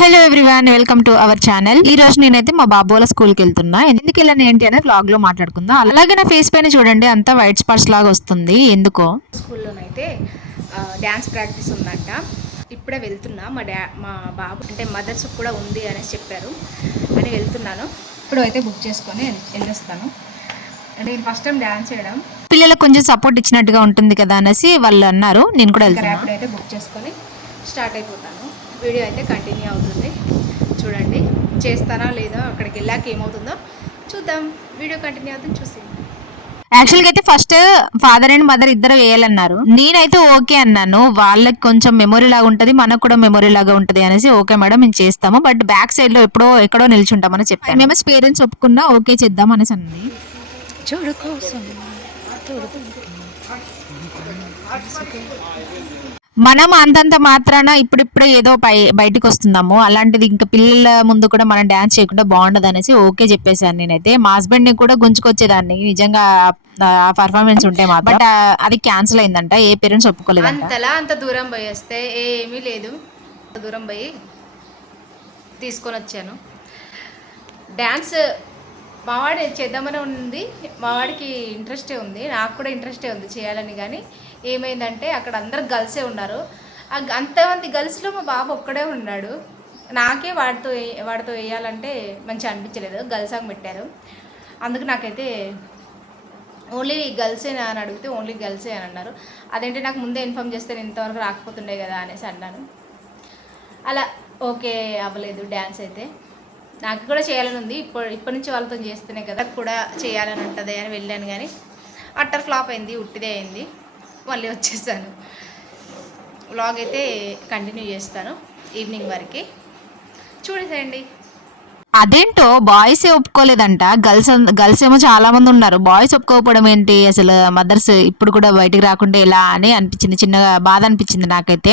Hello everyone, welcome to our channel. ఈ రోజు నేనైతే మా బాబోల స్కూల్కి వెళ్తున్నా. ఎందుకు వెళ్ళాను ఏంటి అనేది వ్లాగ్ లో మాట్లాడుకుందాం. అలాగే నా ఫేస్ పైన చూడండి, అంతా వైట్ స్పాట్స్ లాగా వస్తుంది. ఎందుకో స్కూల్లోనైతే డ్యాన్స్ ప్రాక్టీస్ ఉందంట. ఇప్పుడే వెళ్తున్నా. మా బాబు అంటే మదర్స్ కూడా ఉంది అనేసి చెప్పారు అని వెళ్తున్నాను. ఇప్పుడు అయితే బుక్ చేసుకొని వెళ్ళొస్తాను. నేను ఫస్ట్ టైం డ్యాన్స్ చేయడం, పిల్లలకు కొంచెం సపోర్ట్ ఇచ్చినట్టుగా ఉంటుంది కదా అనేసి వాళ్ళు అన్నారు. నేను కూడా వెళ్తాను. ర్యాపిడ్ అయితే బుక్ చేసుకొని స్టార్ట్ అయిపోతాను. వీడియో అయితే కంటిన్యూ అవుతుంది, చూడండి. చేస్తానా లేదా, అక్కడికి వెళ్ళాక ఏమవుతుందో చూద్దాం. వీడియో కంటిన్యూ అవుతుంది, చూసి. యాక్చువల్గా అయితే ఫస్ట్ ఫాదర్ అండ్ మదర్ ఇద్దరు వేయాలన్నారు. నేనైతే ఓకే అన్నాను. వాళ్ళకి కొంచెం మెమొరీ లాగా ఉంటుంది, మనకు కూడా మెమొరీ లాగా ఉంటుంది అనేసి ఓకే మేడం మేము చేస్తాము, బట్ బ్యాక్ సైడ్ లో ఎక్కడో నిల్చుంటామని చెప్పాను. మేము పేరెంట్స్ ఒప్పుకున్నా ఓకే చేద్దాం అనేసి అన్నది. చూడు కోసం మనం అంతంత మాత్రాన ఇప్పుడిప్పుడే ఏదో బయటికి వస్తున్నాము. అలాంటిది ఇంకా పిల్లల ముందు కూడా మనం డాన్స్ చేయకుండా బాగుండదు అనేసి ఓకే చెప్పేశాను. నేనైతే మా హస్బెండ్ ని కూడా గుంజుకొచ్చేదాన్ని నిజంగా ఆ పర్ఫార్మెన్స్ ఉంటే మాత్రం, బట్ అది క్యాన్సిల్ అయిందంట. ఏ పేరెంట్స్ ఒప్పుకోలేదు. అంత దూరం పోయి వస్తే ఏమీ లేదు, దూరం పోయి తీసుకొని వచ్చాను. డ్యాన్స్ మావాడి చేద్దామని ఉంది, మావాడికి ఇంట్రెస్టే ఉంది, నాకు కూడా ఇంట్రెస్టే ఉంది చేయాలని. కానీ ఏమైందంటే అక్కడ అందరు గర్ల్సే ఉన్నారు. అంతమంది గర్ల్స్లో మా బాబు ఒక్కడే ఉన్నాడు. నాకే వాడితో వేయాలంటే మంచిగా అనిపించలేదు. గర్ల్స్ సాంగ్ పెట్టారు, అందుకు నాకైతే ఓన్లీ గర్ల్సేనా అని అడిగితే ఓన్లీ గర్ల్సే అని అన్నారు. అదేంటి నాకు ముందే ఇన్ఫామ్ చేస్తే నేను ఇంతవరకు రాకపోతుండే కదా అనేసి అన్నాను. అలా ఓకే అవ్వలేదు. డ్యాన్స్ అయితే నాకు కూడా చేయాలని ఉంది. ఇప్పటి నుంచి వాళ్ళతో చేస్తేనే కదా కూడా చేయాలని ఉంటుంది అని వెళ్ళాను. కానీ అట్టర్ ఫ్లాప్ అయింది, ఉట్టిదే అయింది. మళ్ళీ వచ్చేసాను. వ్లాగ్ అయితే కంటిన్యూ చేస్తాను ఈవినింగ్ వరకు, చూడేసేయండి. అదేంటో బాయ్స్ ఒప్పుకోలేదంట. గర్ల్స్ ఏమో చాలా మంది ఉన్నారు. బాయ్స్ ఒప్పుకోకపోవడం ఏంటి అసలు? మదర్స్ ఇప్పుడు కూడా బయటికి రాకుంటే ఎలా అని అనిపించింది, చిన్నగా బాధ అనిపించింది నాకైతే.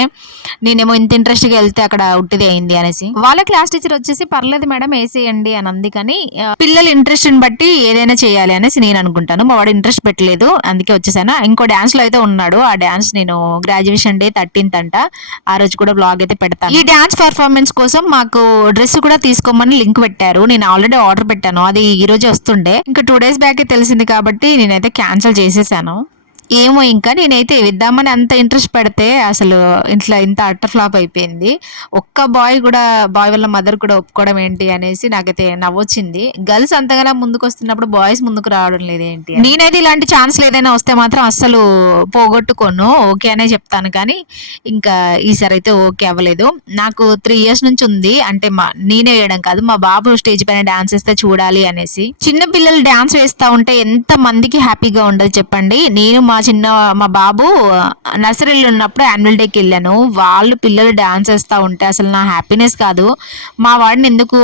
నేనేమో ఇంత ఇంట్రెస్ట్గా వెళ్తే అక్కడ ఉట్టిది అయింది అనేసి. వాళ్ళ క్లాస్ టీచర్ వచ్చేసి పర్లేదు మేడం వేసేయండి అని అంది. కానీ పిల్లల ఇంట్రెస్ట్ని బట్టి ఏదైనా చేయాలి అనేసి నేను అనుకుంటాను. మా వాడు ఇంట్రెస్ట్ పెట్టలేదు, అందుకే వచ్చేసాను. ఇంకో డాన్స్ లో అయితే ఉన్నాడు. ఆ డాన్స్ నేను గ్రాడ్యుయేషన్ డే 13th అంట, ఆ రోజు కూడా బ్లాగ్ అయితే పెడతాను. ఈ డాన్స్ పర్ఫార్మెన్స్ కోసం మాకు డ్రెస్ కూడా తీసుకోమని లింక్ పెట్టారు. నేను ఆల్రెడీ ఆర్డర్ పెట్టాను, అది ఈ రోజు వస్తుండే. ఇంకా 2 days బ్యాక్ తెలిసింది కాబట్టి నేనైతే క్యాన్సిల్ చేసేసాను. ఏమో ఇంకా నేనైతే విద్దామని అంత ఇంట్రెస్ట్ పెడితే అసలు ఇంట్లో ఇంత అట్టర్ ఫ్లాప్ అయిపోయింది. ఒక్క బాయ్ వాళ్ళ మదర్ కూడా ఒప్పుకోవడం ఏంటి అనేసి నాకైతే నవ్వొచ్చింది. గర్ల్స్ అంతగా ముందుకు వస్తున్నప్పుడు బాయ్స్ ముందుకు రావడం లేదేంటి. నేనైతే ఇలాంటి ఛాన్స్ ఏదైనా వస్తే మాత్రం అస్సలు పోగొట్టుకోను, ఓకే అనే చెప్తాను. కానీ ఇంకా ఈసారి అయితే ఓకే అవ్వలేదు. నాకు 3 years నుంచి ఉంది, అంటే నేనే వేయడం కాదు, మా బాబు స్టేజ్ పైన డాన్స్ వేస్తే చూడాలి అనేసి. చిన్న పిల్లలు డాన్స్ వేస్తా ఉంటే ఎంత మందికి హ్యాపీగా ఉండదు చెప్పండి. నేను మా బాబు నర్సరీలో ఉన్నప్పుడు యాన్యువల్ డేకి వెళ్ళాను. వాళ్ళు పిల్లలు డాన్స్ వేస్తూ ఉంటే అసలు నా హ్యాపీనెస్ కాదు, మా వాడిని ఎందుకు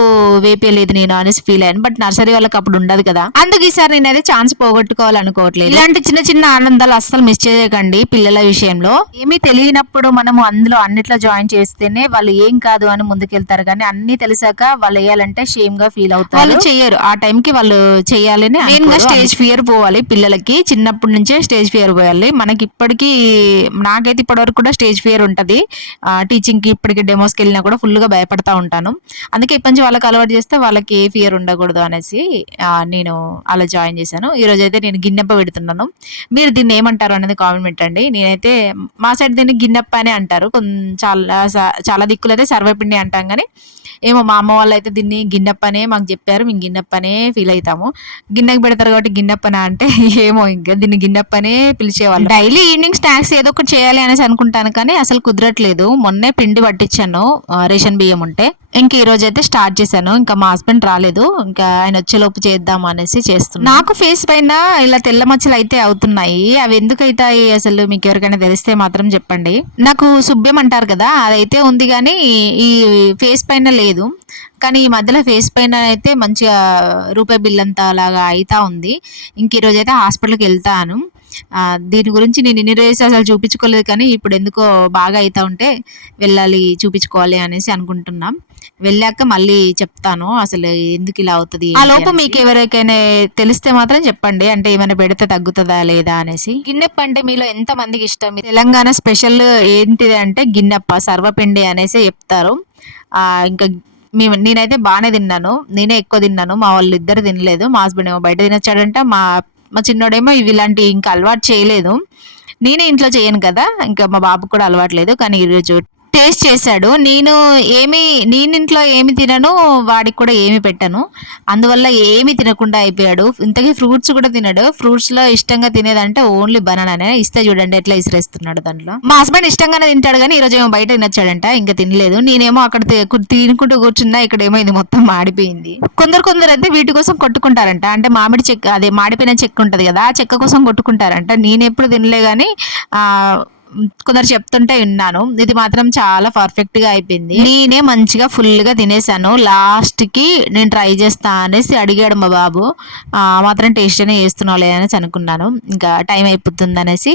వేపేయలేదు నేను అనేసి ఫీల్ అయ్యాను. బట్ నర్సరీ వాళ్ళకి అప్పుడు ఉండదు కదా, అందుకు ఈసారి నేనైతే ఛాన్స్ పోగొట్టుకోవాలనుకోవట్లేదు. ఇలాంటి చిన్న చిన్న ఆనందాలు అస్సలు మిస్ చేయకండి పిల్లల విషయంలో. ఏమీ తెలియనప్పుడు మనము అన్నిట్లో జాయిన్ చేస్తేనే వాళ్ళు ఏం కాదు అని ముందుకెళ్తారు. కానీ అన్ని తెలిసాక వాళ్ళు వేయాలంటే షేమ్ గా ఫీల్ అవుతారు, వాళ్ళు చెయ్యరు. ఆ టైంకి వాళ్ళు చెయ్యాలని స్టేజ్ ఫియర్ పోవాలి పిల్లలకి. చిన్నప్పటి నుంచే స్టేజ్ ఫియర్ పోయాలి. మనకి నాకైతే ఇప్పటివరకు కూడా స్టేజ్ ఫియర్ ఉంటుంది. టీచింగ్కి ఇప్పటికి డెమోస్కి వెళ్ళినా కూడా ఫుల్గా భయపడతా ఉంటాను. అందుకే ఇప్పటి నుంచి వాళ్ళకి అలవాటు చేస్తే వాళ్ళకి ఏ ఫియర్ ఉండకూడదు అనేసి నేను అలా జాయిన్ చేశాను. ఈ రోజు అయితే నేను గిన్నెప్ప పెడుతున్నాను. మీరు దీన్ని ఏమంటారు అనేది కామెంట్ పెట్టండి. నేనైతే మా సైడ్ దీన్ని గిన్నెప్ప అనే అంటారు, చాలా దిక్కులు అయితే సర్వపిండి అంటాం. కానీ ఏమో మా అమ్మ వాళ్ళు అయితే దీన్ని గిన్నెప్పనే మాకు చెప్పారు, మేము గిన్నెప్పనే ఫీల్ అవుతాము. గిన్నెకి పెడతారు కాబట్టి గిన్నెప్పన అంటే ఏమో ఇంకా దీన్ని గిన్నెప్పనే పిలిచేవాళ్ళు. డైలీ ఈవినింగ్ స్నాక్స్ ఏదో ఒకటి చేయాలి అనేసి అనుకుంటాను, కానీ అసలు కుదరట్లేదు. మొన్నే పిండి పట్టించాను, రేషన్ బియ్యం ఉంటే. ఇంక ఈ రోజు అయితే స్టార్ట్ చేశాను. ఇంకా మా హస్బెండ్ రాలేదు, ఇంకా ఆయన వచ్చేలోపు చేద్దాం అనేసి చేస్తున్నాను. నాకు ఫేస్ పైన ఇలా తెల్ల మచ్చలు అయితే అవుతున్నాయి. అవి ఎందుకు అవుతాయి అసలు మీకు ఎవరికైనా తెలిస్తే మాత్రం చెప్పండి. నాకు సుబ్బెం అంటారు కదా, అదైతే ఉంది, కానీ ఈ ఫేస్ పైన లేదు. కానీ ఈ మధ్యలో ఫేస్ పైన అయితే మంచిగా రూపాయి బిల్ అంతా అలాగా అవుతా ఉంది. ఇంక ఈరోజు అయితే హాస్పిటల్కి వెళ్తాను. దీని గురించి నేను ఇన్ని రోజు అసలు చూపించుకోలేదు, కానీ ఇప్పుడు ఎందుకో బాగా అవుతా ఉంటే వెళ్ళాలి చూపించుకోవాలి అనేసి అనుకుంటున్నాం. వెళ్ళాక మళ్ళీ చెప్తాను అసలు ఎందుకు ఇలా అవుతుంది. ఆ లోపు మీకు ఎవరికైనా తెలిస్తే మాత్రం చెప్పండి, అంటే ఏమైనా పెడితే తగ్గుతుందా లేదా అనేసి. గిన్నెప్ప అంటే మీలో ఎంత మందికి ఇష్టం? తెలంగాణ స్పెషల్ ఏంటిది అంటే గిన్నెప్ప, సర్వపిండి అనేసి చెప్తారు. ఇంకా నేనైతే బాగానే తిన్నాను, నేనే ఎక్కువ తిన్నాను, మా వాళ్ళు ఇద్దరు తినలేదు. మా హస్బెండ్ ఏమో బయట తినొచ్చాడంట, మా మా చిన్నోడేమో ఇవి ఇలాంటి ఇంకా అలవాటు చేయలేదు. నేనే ఇంట్లో చేయను కదా, ఇంకా మా బాబుకు కూడా అలవాటు లేదు. కానీ ఈరోజు టేస్ట్ చేశాడు. నేను ఇంట్లో ఏమి తినను, వాడికి కూడా ఏమి పెట్టను. అందువల్ల ఏమి తినకుండా అయిపోయాడు. ఇంతకీ ఫ్రూట్స్ కూడా తినడు. ఫ్రూట్స్ లో ఇష్టంగా తినేదంటే ఓన్లీ బనానానే. ఇస్తే చూడండి ఎట్లా ఇసిరేస్తున్నాడు దాంట్లో. మా హస్బెండ్ ఇష్టంగానే తింటాడు, కానీ ఈరోజు ఏమో బయట తినొచ్చాడంట, ఇంకా తినలేదు. నేనేమో అక్కడ తినుకుంటూ కూర్చున్నా, ఇక్కడేమో ఇది మొత్తం మాడిపోయింది. కొందరు అయితే వీటి కోసం కొట్టుకుంటారంట. అంటే మామిడి చెక్క, అదే మాడిపోయిన చెక్క ఉంటది కదా, ఆ చెక్క కోసం కొట్టుకుంటారంట. నేను ఎప్పుడు తినలే గానీ ఆ కొందరు చెప్తుంటే విన్నాను. ఇది మాత్రం చాలా పర్ఫెక్ట్ గా అయిపోయింది. నేనే మంచిగా ఫుల్ గా తినేసాను. లాస్ట్ కి నేను ట్రై చేస్తా అనేసి అడిగాడు మా బాబు. మాత్రం టేస్ట్ అనే చేస్తున్నావులే అనేసి అనుకున్నాను. ఇంకా టైం అయిపోతుంది అనేసి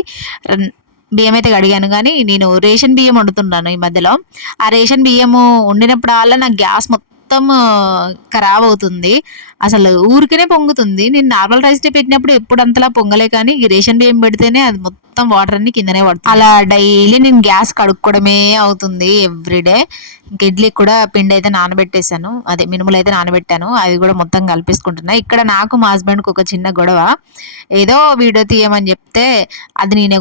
బియ్యం అయితే కడిగాను. కానీ నేను రేషన్ బియ్యం వండుతున్నాను ఈ మధ్యలో. ఆ రేషన్ బియ్యము వండినప్పుడల్లా నాకు గ్యాస్ మొత్తం ఖరాబ్ అవుతుంది. అసలు ఊరికనే పొంగుతుంది. నేను నార్మల్ రైస్ పెట్టినప్పుడు ఎప్పుడు అంతలా పొంగలే, కానీ ఈ రేషన్ బియ్యం పెడితేనే అది మొత్తం వాటర్ అన్ని కిందనే పడుతుంది. అలా డైలీ నేను గ్యాస్ కడుక్కోవడమే అవుతుంది ఎవ్రీడే. ఇంకా ఇడ్లీ కూడా పిండి అయితే నానబెట్టేశాను, అదే మినుములు అయితే నానబెట్టాను, అది కూడా మొత్తం కలిపేసుకుంటున్నా. ఇక్కడ నాకు మా హస్బెండ్కి ఒక చిన్న గొడవ. ఏదో వీడియో తీయమని చెప్తే అది నేనే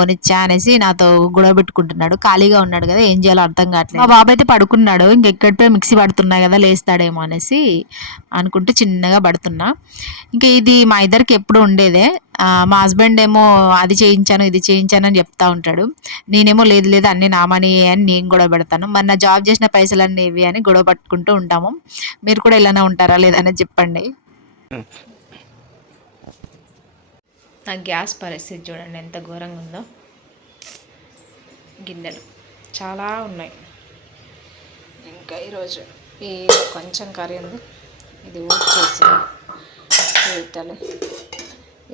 కొనిచ్చా అనేసి నాతో గొడవ పెట్టుకుంటున్నాడు. ఖాళీగా ఉన్నాడు కదా, ఏం చేయాలో అర్థం కావట్లేదు. మా బాబు అయితే పడుకున్నాడు. ఇంకెక్కడిపోయి మిక్సీ పడుతున్నాయి కదా, లేస్తాడేమో అనేసి అనుకుంటే చిన్నగా పడుతున్నా. ఇంకా ఇది మా ఇద్దరికి ఎప్పుడు ఉండేదే. మా హస్బెండ్ ఏమో అది చేయించాను ఇది చేయించాను అని చెప్తా ఉంటాడు. నేనేమో లేదు లేదు అన్ని నామని అని నేను గొడవ పెడతాను. మరి నా జాబ్ చేసిన పైసలన్నీ ఇవి అని గొడవ పట్టుకుంటూ ఉంటాము. మీరు కూడా ఇలానే ఉంటారా లేదని చెప్పండి. నా గ్యాస్ పరిస్థితి చూడండి ఎంత ఘోరంగా ఉందో. గిన్నెలు చాలా ఉన్నాయి. ఇంకా ఈరోజు ఈ కొంచెం కర్రీ ఉంది, ఇది ఊడ్చేసి పెట్టాలి.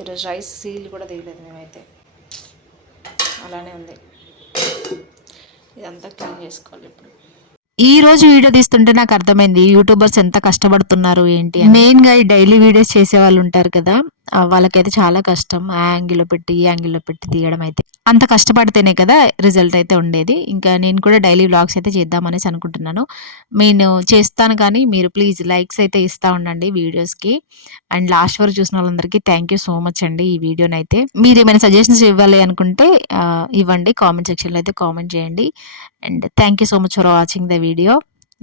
ఈరోజు రైస్ సీల్ కూడా తీయలేదు మేమైతే, అలానే ఉంది. ఇదంతా క్లీన్ చేసుకోవాలి ఇప్పుడు. ఈ రోజు వీడియో తీస్తుంటే నాకు అర్థమైంది యూట్యూబర్స్ ఎంత కష్టపడుతున్నారు ఏంటి. మెయిన్ గా ఈ డైలీ వీడియోస్ చేసే వాళ్ళు ఉంటారు కదా, వాళ్ళకైతే చాలా కష్టం. ఆ యాంగిల్లో పెట్టి ఈ యాంగిల్లో పెట్టి తీయడం అయితే అంత కష్టపడితేనే కదా రిజల్ట్ అయితే ఉండేది. ఇంకా నేను కూడా డైలీ వ్లాగ్స్ అయితే చేద్దామనేసి అనుకుంటున్నాను. నేను చేస్తాను, కానీ మీరు ప్లీజ్ లైక్స్ అయితే ఇస్తూ ఉండండి వీడియోస్కి. అండ్ లాస్ట్ వరకు చూసిన వాళ్ళందరికీ థ్యాంక్ యూ సో మచ్ అండి. ఈ వీడియోని అయితే మీరు ఏమైనా సజెషన్స్ ఇవ్వాలి అనుకుంటే ఇవ్వండి, కామెంట్ సెక్షన్లో అయితే కామెంట్ చేయండి. And thank you so much for watching the video.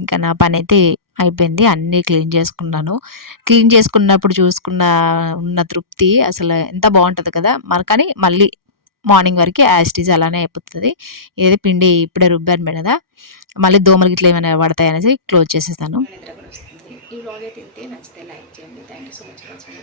ఇంకా నా పని అయితే అయిపోయింది, అన్నీ క్లీన్ చేసుకున్నాను. క్లీన్ చేసుకున్నప్పుడు ఉన్న తృప్తి అసలు ఎంత బాగుంటుంది కదా. కానీ మళ్ళీ మార్నింగ్ వరకు యాజ్ ఇట్ ఈజ్ అలానే అయిపోతుంది. ఏదో పిండి ఇప్పుడే రుబ్బాను కదా, మళ్ళీ దోమలు గిట్ల ఏమైనా పడతాయి అనేసి క్లోజ్ చేసేస్తాను. ఈ వ్లాగ్ అయితే నచ్చితే లైక్ చేయండి. Thank you so much for watching.